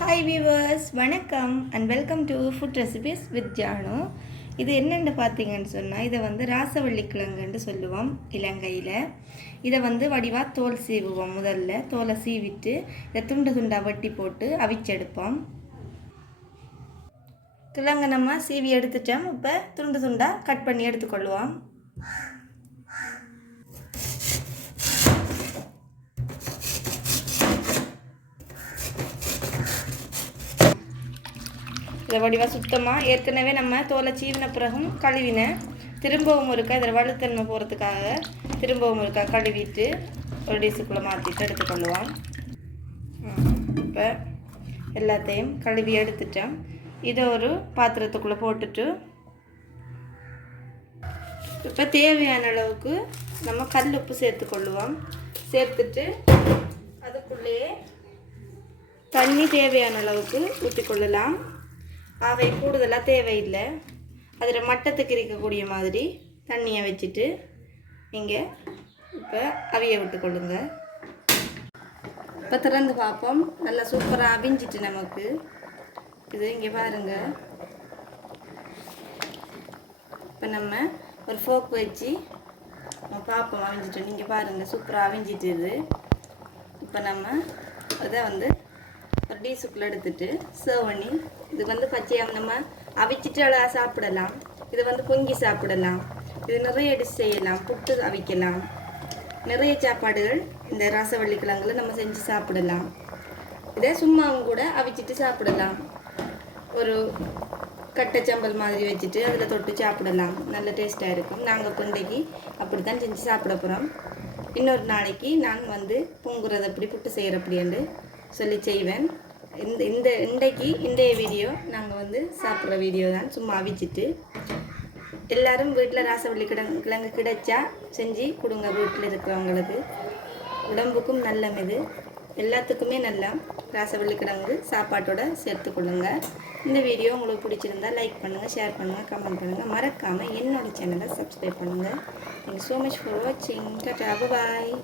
Hi viewers, வணக்கம் and welcome to food recipes with Janu. இது என்னென்னு பார்த்தீங்கன்னு சொன்னால், இதை வந்து ராசவள்ளி கிழங்குன்னு சொல்லுவோம் இலங்கையில். இதை வந்து வடிவாக தோல் சீவுவோம். முதல்ல தோலை சீவிட்டு இதை துண்டு துண்டாக வெட்டி போட்டு அவிச்செடுப்போம். கிழங்கு நம்ம சீவி எடுத்துட்டோம். இப்போ துண்டு துண்டாக கட் பண்ணி எடுத்துக்கொள்வோம். இதை வடிவாக சுத்தமாக ஏற்கனவே நம்ம தோலை சீவின பிறகும் கழுவினேன். திரும்பவும் இருக்கா இதில் வலுத்தன்மை போகிறதுக்காக திரும்பவும் இருக்கா கழுவிட்டு ஒரு டிஷ்ஷுக்குள்ளே மாற்றிட்டு எடுத்துக்கொள்ளுவோம். இப்போ எல்லாத்தையும் கழுவி எடுத்துட்டோம். இதை ஒரு பாத்திரத்துக்குள்ளே போட்டுட்டு இப்போ தேவையான அளவுக்கு நம்ம கல் உப்பு சேர்த்துக்கொள்ளுவோம். சேர்த்துட்டு அதுக்குள்ளேயே தண்ணி தேவையான அளவுக்கு ஊற்றிக்கொள்ளலாம். ஆகை கூடுதலாக தேவையில்லை. அதில் மட்டத்துக்கு இருக்கக்கூடிய மாதிரி தண்ணியை வச்சுட்டு நீங்கள் இப்போ அவிய விட்டுக்கொள்ளுங்க. இப்போ திறந்து பார்ப்போம். நல்லா சூப்பராக அவிஞ்சிட்டு நமக்கு இது இங்கே பாருங்கள். இப்போ நம்ம ஒரு ஃபோக் வச்சு பார்ப்போம் அவிஞ்சிட்டு. நீங்கள் பாருங்கள் சூப்பராக அவிஞ்சிட்டு இது. இப்போ நம்ம அதை வந்து ஒரு டீஸுக்குள்ளே எடுத்துட்டு சர்வ் பண்ணி, இது வந்து பச்சையாக நம்ம அவிச்சிட்டு அழகாக சாப்பிடலாம். இது வந்து பொங்கி சாப்பிடலாம். இது நிறைய டிஷ் செய்யலாம். புட்டு அவிக்கலாம். நிறைய சாப்பாடுகள் இந்த ராசவள்ளி கிழங்குல நம்ம செஞ்சு சாப்பிடலாம். இதை சும்மாவும் கூட அவிச்சிட்டு சாப்பிடலாம். ஒரு கட்டைச்சம்பல் மாதிரி வச்சுட்டு அதில் தொட்டு சாப்பிடலாம். நல்ல டேஸ்ட்டாக இருக்கும். நாங்கள் கொண்டைக்கு அப்படி தான் செஞ்சு சாப்பிட போகிறோம். இன்னொரு நாளைக்கு நான் வந்து பொங்குறது எப்படி புட்டு செய்கிறப்படின்னு சொல்லி செய்வேன். இன்றைய வீடியோ நாங்கள் வந்து சாப்பிட்ற வீடியோ தான். சும்மா அவிச்சிட்டு எல்லோரும் வீட்டில் ராசவள்ளி கிழங்கு கிடைச்சா செஞ்சு கொடுங்க. வீட்டில் இருக்கிறவங்களுக்கு உடம்புக்கும் நல்ல இது, எல்லாத்துக்குமே நல்லா ராசவள்ளி கிழங்கு சாப்பாட்டோட சேர்த்துக்கொள்ளுங்க. இந்த வீடியோ உங்களுக்கு பிடிச்சிருந்தா லைக் பண்ணுங்கள், ஷேர் பண்ணுங்கள், கமெண்ட் பண்ணுங்கள். மறக்காமல் என்னோடய சேனலை சப்ஸ்கிரைப் பண்ணுங்கள். தேங்க்யூ ஸோ மச் ஃபார் வாட்சிங். டாடா, பாய்.